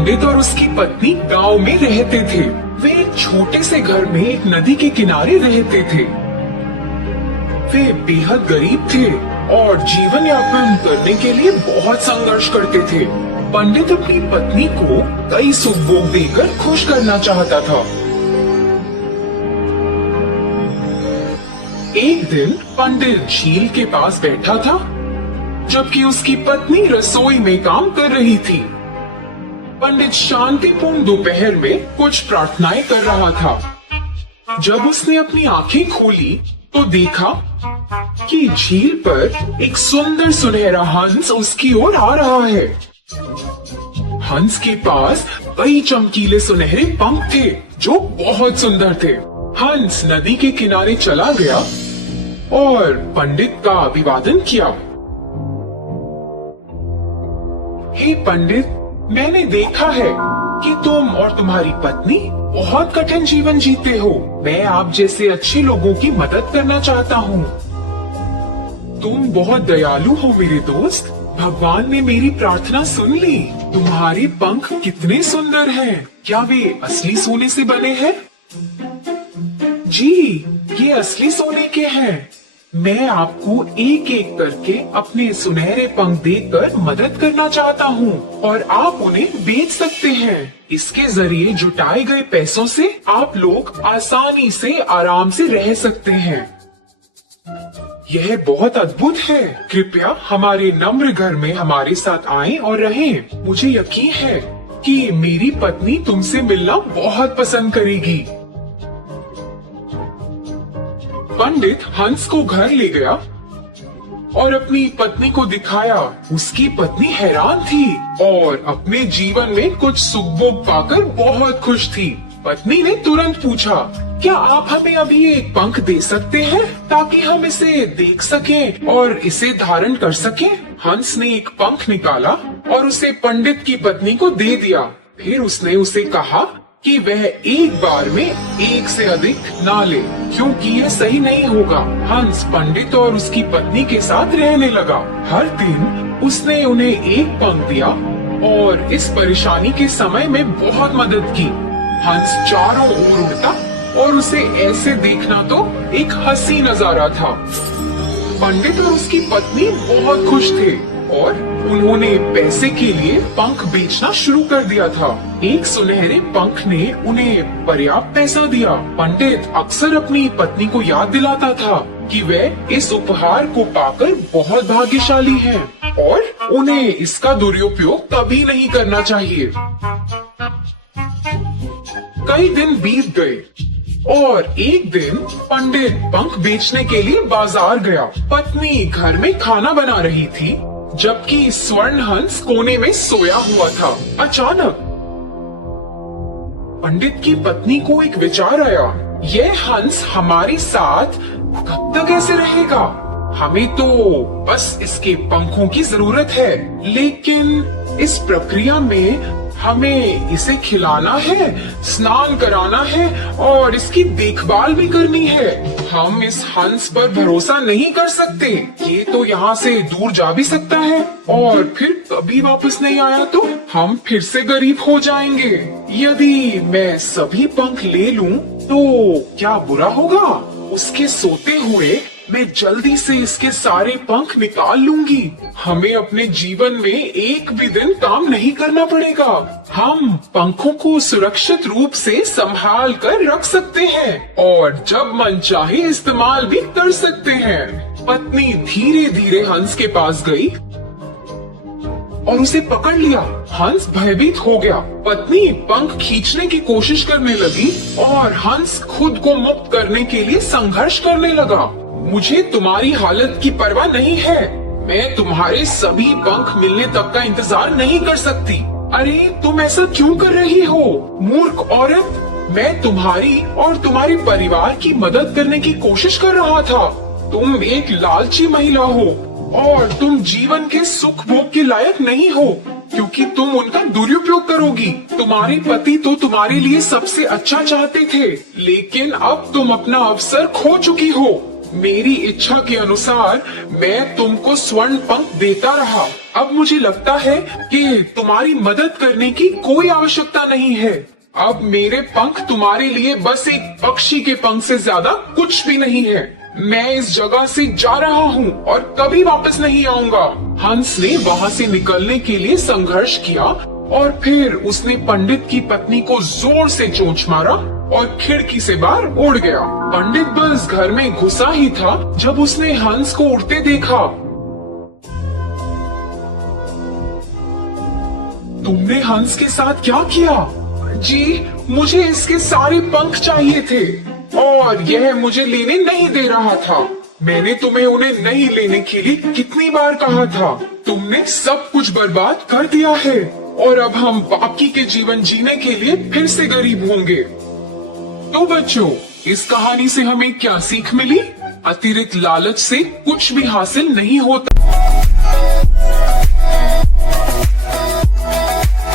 पंडित और उसकी पत्नी गांव में रहते थे। वे एक छोटे से घर में एक नदी के किनारे रहते थे। वे बेहद गरीब थे और जीवन यापन करने के लिए बहुत संघर्ष करते थे। पंडित अपनी पत्नी को कई सुख भोग देकर खुश करना चाहता था। एक दिन पंडित झील के पास बैठा था, जबकि उसकी पत्नी रसोई में काम कर रही थी। पंडित शांतिपूर्ण दोपहर में कुछ प्रार्थनाएं कर रहा था। जब उसने अपनी आंखें खोली तो देखा कि झील पर एक सुंदर सुनहरा हंस उसकी ओर आ रहा है। हंस के पास कई चमकीले सुनहरे पंख थे जो बहुत सुंदर थे। हंस नदी के किनारे चला गया और पंडित का अभिवादन किया। हे पंडित, मैंने देखा है कि तुम और तुम्हारी पत्नी बहुत कठिन जीवन जीते हो। मैं आप जैसे अच्छे लोगों की मदद करना चाहता हूँ। तुम बहुत दयालु हो मेरे दोस्त। भगवान ने मेरी प्रार्थना सुन ली। तुम्हारे पंख कितने सुंदर हैं। क्या वे असली सोने से बने हैं? जी, ये असली सोने के हैं। मैं आपको एक एक करके अपने सुनहरे पंख देकर मदद करना चाहता हूँ और आप उन्हें बेच सकते हैं। इसके जरिए जुटाए गए पैसों से आप लोग आसानी से आराम से रह सकते हैं। यह बहुत अद्भुत है। कृपया हमारे नम्र घर में हमारे साथ आएं और रहें। मुझे यकीन है कि मेरी पत्नी तुमसे मिलना बहुत पसंद करेगी। पंडित हंस को घर ले गया और अपनी पत्नी को दिखाया। उसकी पत्नी हैरान थी और अपने जीवन में कुछ सुख भोग पाकर बहुत खुश थी। पत्नी ने तुरंत पूछा, क्या आप हमें अभी एक पंख दे सकते हैं ताकि हम इसे देख सकें और इसे धारण कर सकें? हंस ने एक पंख निकाला और उसे पंडित की पत्नी को दे दिया। फिर उसने उसे कहा कि वह एक बार में एक से अधिक ना ले, क्योंकि यह सही नहीं होगा। हंस पंडित और उसकी पत्नी के साथ रहने लगा। हर दिन उसने उन्हें एक पंख दिया और इस परेशानी के समय में बहुत मदद की। हंस चारों ओर उड़ता और उसे ऐसे देखना तो एक हंसी नजारा था। पंडित और उसकी पत्नी बहुत खुश थे और उन्होंने पैसे के लिए पंख बेचना शुरू कर दिया था। एक सुनहरे पंख ने उन्हें पर्याप्त पैसा दिया। पंडित अक्सर अपनी पत्नी को याद दिलाता था कि वह इस उपहार को पाकर बहुत भाग्यशाली हैं और उन्हें इसका दुरुपयोग कभी नहीं करना चाहिए। कई दिन बीत गए और एक दिन पंडित पंख बेचने के लिए बाजार गया। पत्नी घर में खाना बना रही थी, जबकि स्वर्ण हंस कोने में सोया हुआ था। अचानक पंडित की पत्नी को एक विचार आया, यह हंस हमारे साथ कब तक ऐसे रहेगा? हमें तो बस इसके पंखों की जरूरत है, लेकिन इस प्रक्रिया में हमें इसे खिलाना है, स्नान कराना है और इसकी देखभाल भी करनी है। हम इस हंस पर भरोसा नहीं कर सकते। ये तो यहाँ से दूर जा भी सकता है और फिर कभी वापस नहीं आया तो हम फिर से गरीब हो जाएंगे। यदि मैं सभी पंख ले लूं तो क्या बुरा होगा? उसके सोते हुए मैं जल्दी से इसके सारे पंख निकाल लूंगी। हमें अपने जीवन में एक भी दिन काम नहीं करना पड़ेगा। हम पंखों को सुरक्षित रूप से संभाल कर रख सकते हैं और जब मन चाहे इस्तेमाल भी कर सकते हैं। पत्नी धीरे धीरे हंस के पास गई और उसे पकड़ लिया। हंस भयभीत हो गया। पत्नी पंख खींचने की कोशिश करने लगी और हंस खुद को मुक्त करने के लिए संघर्ष करने लगा। मुझे तुम्हारी हालत की परवाह नहीं है। मैं तुम्हारे सभी पंख मिलने तक का इंतजार नहीं कर सकती। अरे तुम ऐसा क्यों कर रही हो, मूर्ख औरत? मैं तुम्हारी और तुम्हारे परिवार की मदद करने की कोशिश कर रहा था। तुम एक लालची महिला हो और तुम जीवन के सुख भोग के लायक नहीं हो, क्योंकि तुम उनका दुरुपयोग करोगी। तुम्हारे पति तो तुम्हारे लिए सबसे अच्छा चाहते थे, लेकिन अब तुम अपना अवसर खो चुकी हो। मेरी इच्छा के अनुसार मैं तुमको स्वर्ण पंख देता रहा, अब मुझे लगता है कि तुम्हारी मदद करने की कोई आवश्यकता नहीं है। अब मेरे पंख तुम्हारे लिए बस एक पक्षी के पंख से ज्यादा कुछ भी नहीं है। मैं इस जगह से जा रहा हूँ और कभी वापस नहीं आऊंगा। हंस ने वहाँ से निकलने के लिए संघर्ष किया और फिर उसने पंडित की पत्नी को जोर से चोंच मारा और खिड़की से बाहर उड़ गया। पंडित बस घर में घुसा ही था जब उसने हंस को उड़ते देखा। तुमने हंस के साथ क्या किया? जी, मुझे इसके सारे पंख चाहिए थे और यह मुझे लेने नहीं दे रहा था। मैंने तुम्हें उन्हें नहीं लेने के लिए कितनी बार कहा था। तुमने सब कुछ बर्बाद कर दिया है और अब हम बाकी के जीवन जीने के लिए फिर से गरीब होंगे। तो बच्चों, इस कहानी से हमें क्या सीख मिली? अतिरिक्त लालच से कुछ भी हासिल नहीं होता।